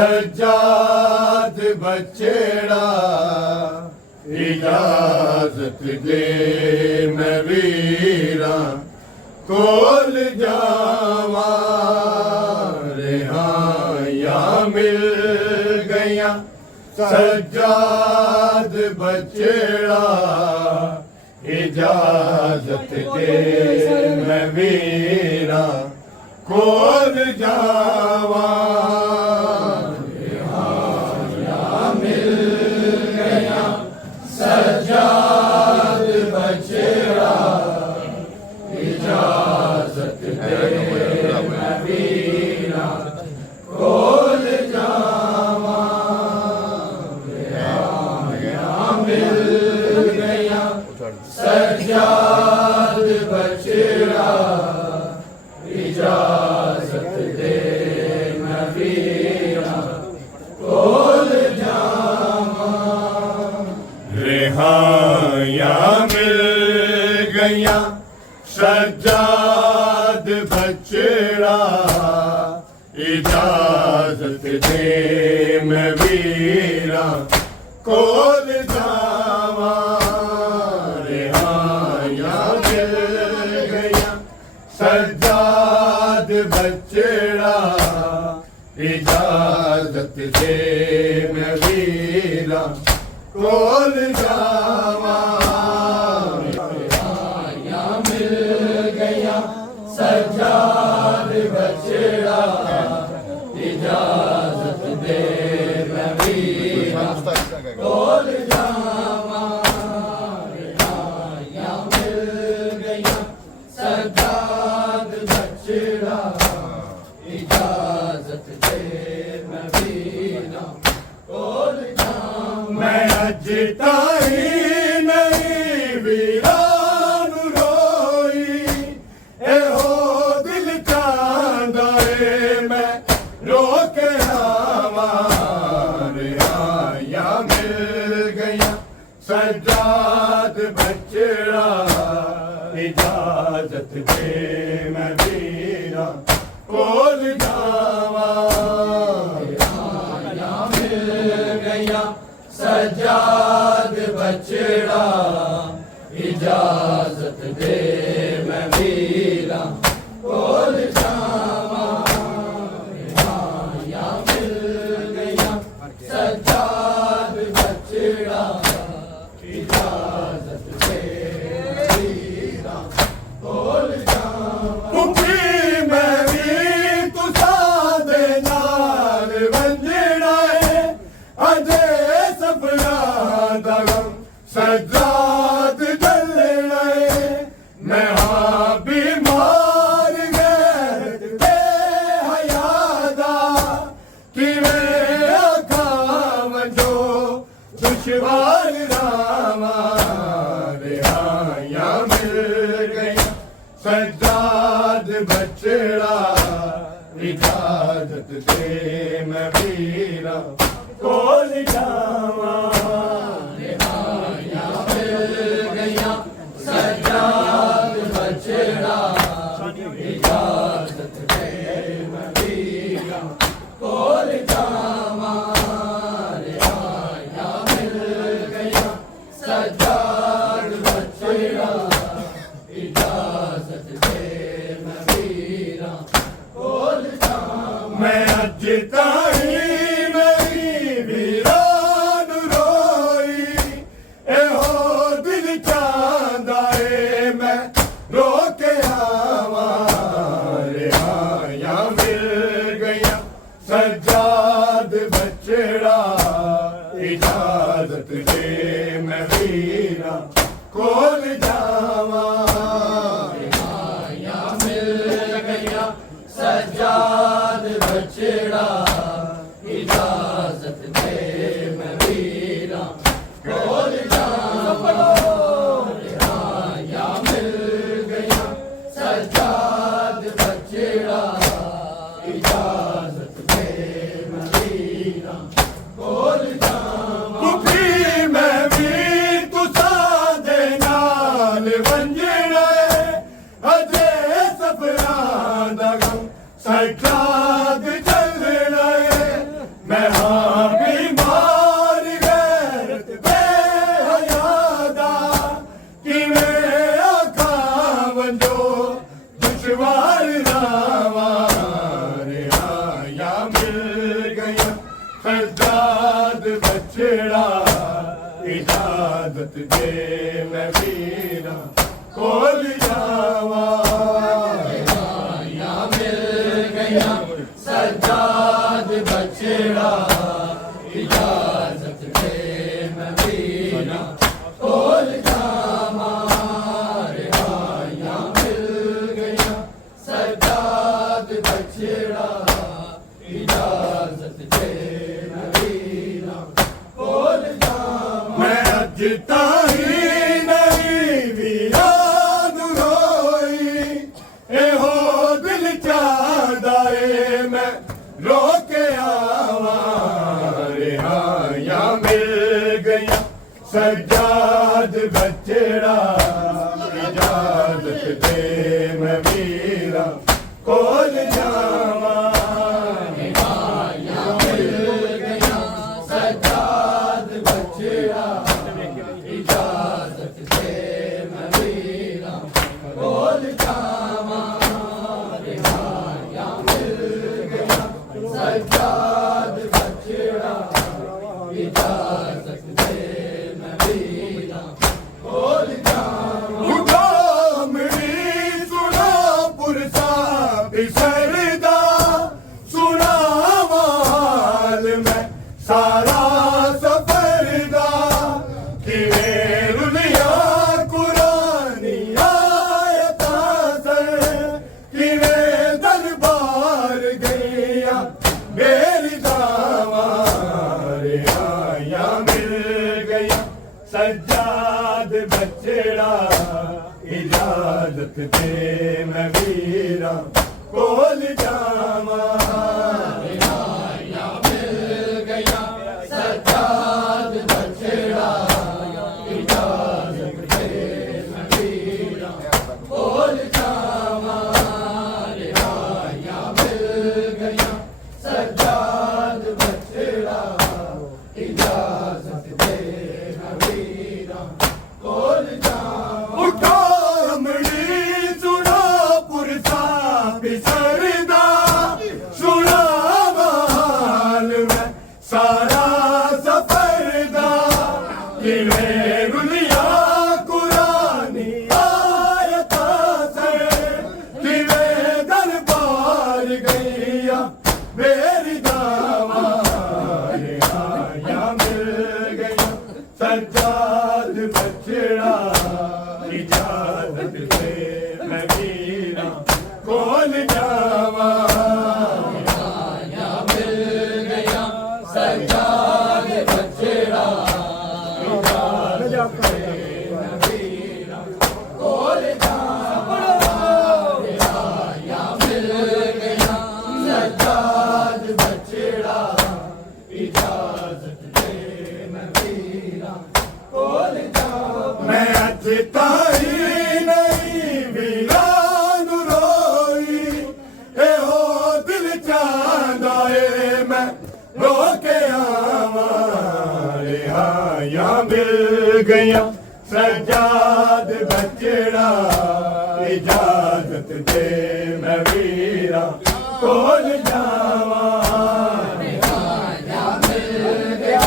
सज्जाद बचेड़ा इजाजत दे मैं वीरा कोल जावा रिहाया मिल गया सज्जाद बचेड़ा इजाजत दे मैं वीरा कोल जावा रिहाया मिल गया सज्जाद बचेड़ा इजाजत दे मैं वीरा कोल जावा रिहाया मिल गया सज्जाद बचेड़ा इजाजत दे मैं वीरा कोल जावा रिहाया मिल गया सज्जाद बचेड़ा इजाजत दे मैं वीरा कोल जावा रिहाया मिल गया सज्जाद बचेड़ा इजाजत दे मैं वीरा कोल जावा रिहाया मिल गया सज्जाद बचेड़ा इजाजत दे मैं वीरा कोल जावा रिहाया मिल गया सज्जाद बचेड़ा इजाजत दे मैं वीरा कोल जावा मैं अज ताई नहीं वीरान रोई एहो दिल चांदा मैं रोके आवा रिहाया मिल गया सज्जाद बचेड़ा इजाजत दे मैं वीरा कोल जावा रिहाया मिल गया सज्जाद बचेड़ा इजाजत दे मैं वीरा कोल जावा रिहाया मिल गया सज्जाद बचेड़ा इजाजत दे वीरा कोल जावा तुझी मैं भी तुसा दे नाल वंजड़ा है अजे सपना दा गम सज्जाद जलना है मैं हाँ बीमार गैरत दे हयादा किवें आखां जो दुश्वार रावा रिहाया मिल गया सज्जाद बचेड़ा इजाजत दे मैं वीरा कोल जावा रिहाया मिल गया सज्जाद बचेड़ा इजाजत दे मैं वीरा कोल जावा रिहाया मिल गया सज्जाद बचेड़ा इजाजत दे मैं वीरा कोल जावा मैं अज ताई नहीं वीरान रोई एहो दिल चांदा मैं रोके आवा रिहाया मिल गया सज्जाद बचेड़ा इजाजत दे मैं वीरा कोल जावा रिहाया मिल गया सज्जाद बचेड़ा इजाजत दे मैं वीरा कोल जावा रिहाया मिल गया सज्जाद बचेड़ा इजाजत दे मैं वीरा कोल जावा मैं भी तुसा दे नाल वंजड़ा अजे सफरा दा गम सज्जाद चलना वीरा कोल जावा या मिल गया सजाद बछड़ा इजाजत दे मैं वीरा कोल जावा या मिल गया सजाद बछड़ा इजाजत दे मैं वीरा कोल जावा मैं अज ताही नहीं वीरा रोई एहो दिल चाहदा ए मैं रोके आवा रिहाया मिल गया सजाद बछड़ा इजाजत दे मैं वीरा कोल जावा या मिल गया सजाद बछड़ा इजाजत दे मैं वीरा कोल जावा या मिल गया सजाद बछड़ा इजाजत दे मैं वीरा कोल जावा उठा मेरी सुना पुरसा बिसरदा सुना माल में सारा सफरदा किवें रुलिया कुरानी आयता से किवें दरबार गैया मेरी दावार आया मिल गया सजाद बछड़ा इजाजत दे मैं वीरा कोल जावा या मिल गया सजाद बछड़ा इजाजत दे मैं वीरा कोल जावा या मिल गया सजाद बछड़ा इजाजत दे मैं वीरा कोल जावा उठा अमड़ी सुना पुरसा बिसरदा सुना माल में सारा सफरदा किवें रुलिया कुरानी आयता से किवें दरबार गैया मेरी दावार आया मिल गया सजाद बछड़ा इजाजत दे मैं वीरा कोल जावा या मिल गया सजाद बछड़ा इजाजत दे मैं वीरा कोल जावा या मिल गया सजाद बछड़ा इजाजत दे मैं वीरा कोल जावा मैं अज ताई नहीं वीरा रोई एहो दिल चाहदा ए मैं रोके आवा रिहाया मिल गया सजाद बछड़ा इजाजत दे मैं वीरा कोल जावा या मिल गया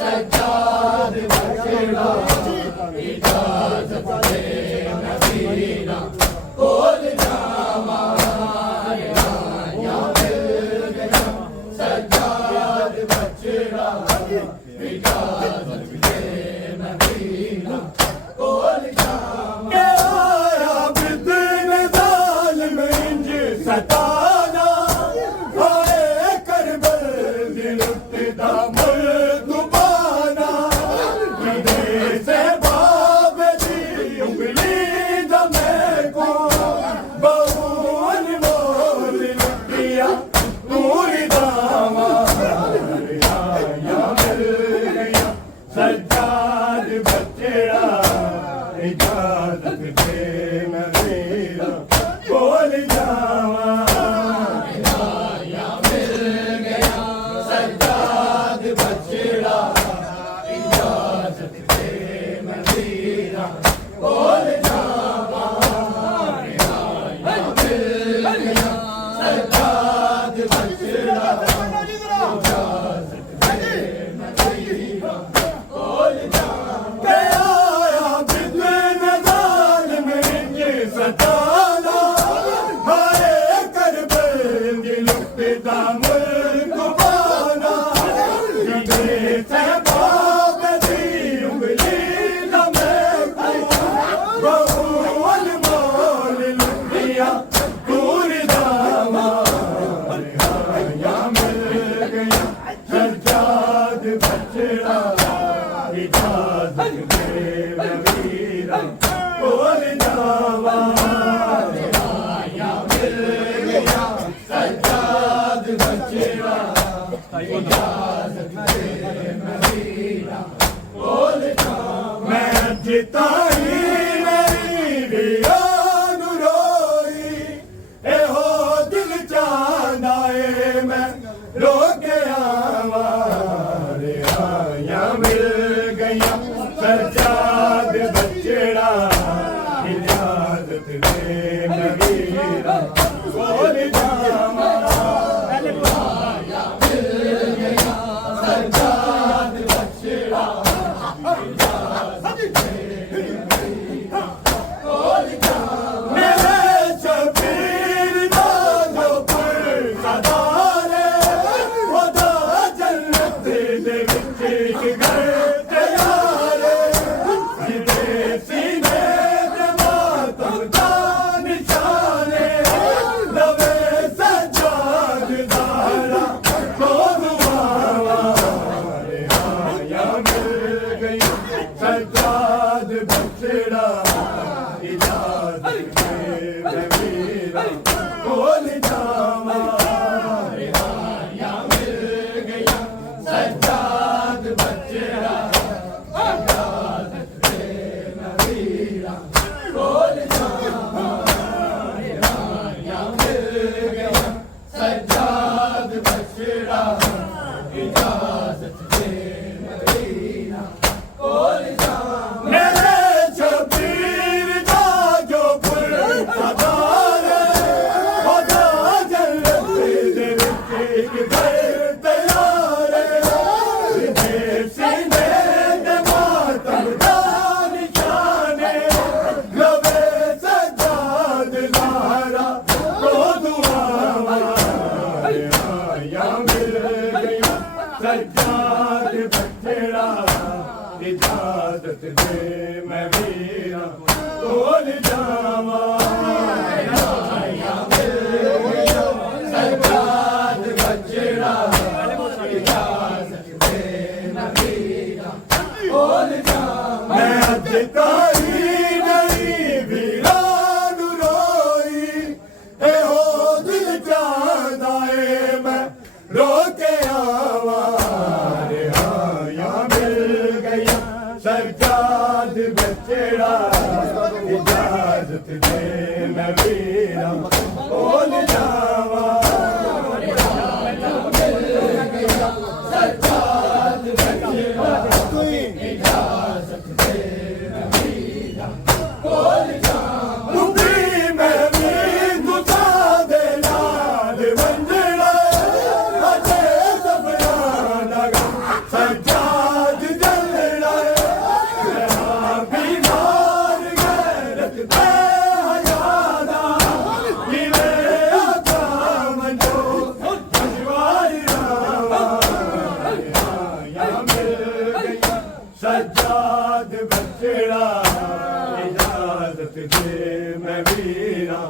सजाद बछड़ा इजाजत दे मैं वीरा कोल जावा या मिल गया सजाद बछड़ा इजाजत दे मैं वीरा कोल जावा आया बिदन जाल में इंज सताना जावा सज्जाद बचड़ा इजाजत दे मदीना बोल जावा मैं जिताई नहीं वीरान रोई ए हो दिल चांदा ए मैं रो के आवा रे आया मिल गया सज्जाद बचड़ा इजाजत दे मदीना बोल जावा सज्जाद बचड़ा मेरे शबीर दा जो पर सदारे खुदा जन्नत दे विच एक घर तैयारे जिदे सीने दे मातम दा निशाने लवे सज्जाद दारा खोद मावा रे आया मिल गई सज्जाद बचड़ा इजाजत दे मेरा बोल जावा रे आया मिल गया सज्जाद बचड़ा इजाजत दे मदीना बोल जावा रे आया मिल गया सज्जाद बचड़ा इजाजत दे मदीना बोल जावा मेरे शबीर दा जो फुल सदारे खुदा जन्नत दे विच एक घर तैयारे जिदे सीने दे मातम दा निशाने लवे सज्जाद दारा को दुआवा रे आया मिल गया सज्जाद बचड़ा इजाजत दे मैं वीरा बोल जावा आया मिल गया सज्जाद बचड़ा इजाजत दे मदीना बोल जावा मैं अज ताई नहीं वीरान रोई ए हो दिल चाहदा ए मैं रो के आवा रे आया मिल गया सज्जाद बचड़ा इजाजत दे मैं वीरा बोल जावा सज्जाद बचड़ा इजाजत दे मदीना बोल जावा मुंडी में भी गुस्सा दे नाल वंजड़ा अजे सपना लगा सज्जाद जलड़ा बीमार गैरत दे हयादा किवे आका मंजो मजवार रावा आया मिल गया सज्जाद बचड़ा इजाजत दे मैं वीरा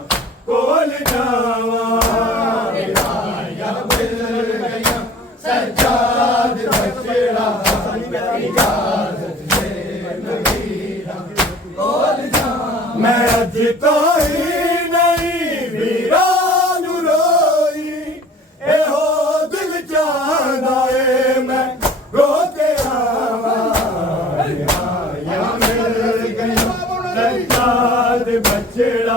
बोल जावा आया मिल गया सज्जाद बचड़ा इजाजत दे मदीना बोल जावा मैं अज ताई नहीं वीरान रोई ए हो दिल चाहदा ए मैं रो के आवा रे आया मिल गया सज्जाद बचड़ा